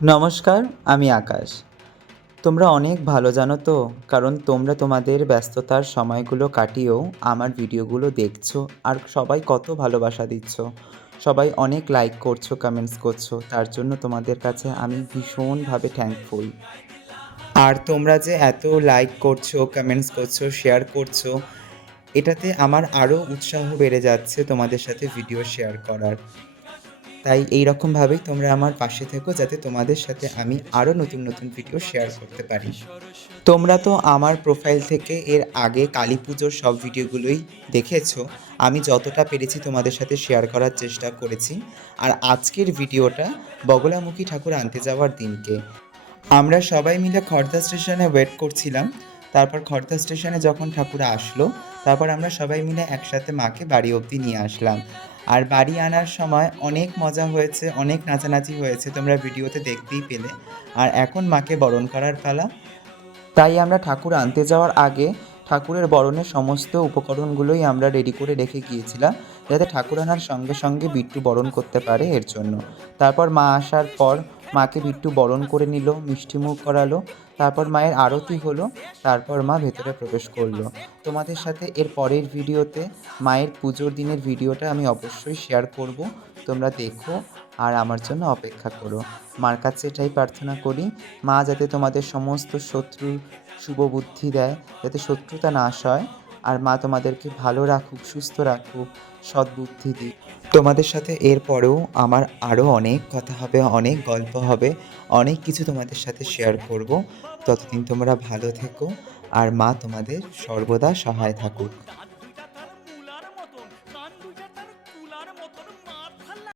নমস্কার, আমি আকাশ। তোমরা অনেক ভালো জানো তো, কারণ তোমরা তোমাদের ব্যস্ততার সময়গুলো কাটিয়েও আমার ভিডিওগুলো দেখছো আর সবাই কত ভালোবাসা দিচ্ছ। সবাই অনেক লাইক করছো, কমেন্টস করছো। তার জন্য তোমাদের কাছে আমি ভীষণভাবে থ্যাঙ্কফুল। আর তোমরা যে এত লাইক করছো, কমেন্টস করছো, শেয়ার করছো, এটাতে আমার আরও উৎসাহ বেড়ে যাচ্ছে তোমাদের সাথে ভিডিও শেয়ার করার। তাই এই রকমভাবেই তোমরা আমার পাশে থেকো, যাতে তোমাদের সাথে আমি আরও নতুন নতুন ভিডিও শেয়ার করতে পারি। তোমরা তো আমার প্রোফাইল থেকে এর আগে কালী পুজোর সব ভিডিওগুলোই দেখেছো। আমি যতটা পেরেছি তোমাদের সাথে শেয়ার করার চেষ্টা করেছি। আর আজকের ভিডিওটা বগলামুখী ঠাকুর আনতে যাওয়ার দিনকে। আমরা সবাই মিলে খড়দা স্টেশনে ওয়েট করছিলাম। তারপর খড়দা স্টেশনে যখন ঠাকুর আসলো, তারপর আমরা সবাই মিলে একসাথে মাকে বাড়ি অবধি নিয়ে আসলাম। আর বাড়ি আনার সময় অনেক মজা হয়েছে, অনেক নাচানাচি হয়েছে, তোমরা ভিডিওতে দেখতেই পেলে। আর এখন মাকে বরণ করার পালা। তাই আমরা ঠাকুর আনতে যাওয়ার আগে ঠাকুরের বরণের সমস্ত উপকরণগুলোই আমরা রেডি করে রেখে গিয়েছিলাম, যাতে ঠাকুর আনার সঙ্গে সঙ্গে বিট্টু বরণ করতে পারে এর জন্য। তারপর মা আসার পর মাকে বিট্টু বরণ করে নিল, মিষ্টিমুখ করালো। তারপর মায়ের আরতি হলো। তারপর মা ভেতরে প্রবেশ করলো। তোমাদের সাথে এর পরের ভিডিওতে মায়ের পুজোর দিনের ভিডিওটা আমি অবশ্যই শেয়ার করব। তোমরা দেখো আর আমার জন্য অপেক্ষা করো। মার কাছে এটাই প্রার্থনা করি, মা যাতে তোমাদের সমস্ত শত্রুর শুভ বুদ্ধি দেয়, যাতে শত্রুতা নাশ হয়। আর মা তোমাদেরকে ভালো রাখুক, সুস্থ রাখুক, সদ্বুদ্ধি দিক। তোমাদের সাথে এরপরেও আমার আরও অনেক কথা হবে, অনেক গল্প হবে, অনেক কিছু তোমাদের সাথে শেয়ার করব। ততদিন তোমরা ভালো থেকো আর মা তোমাদের সর্বদা সহায় থাকুক।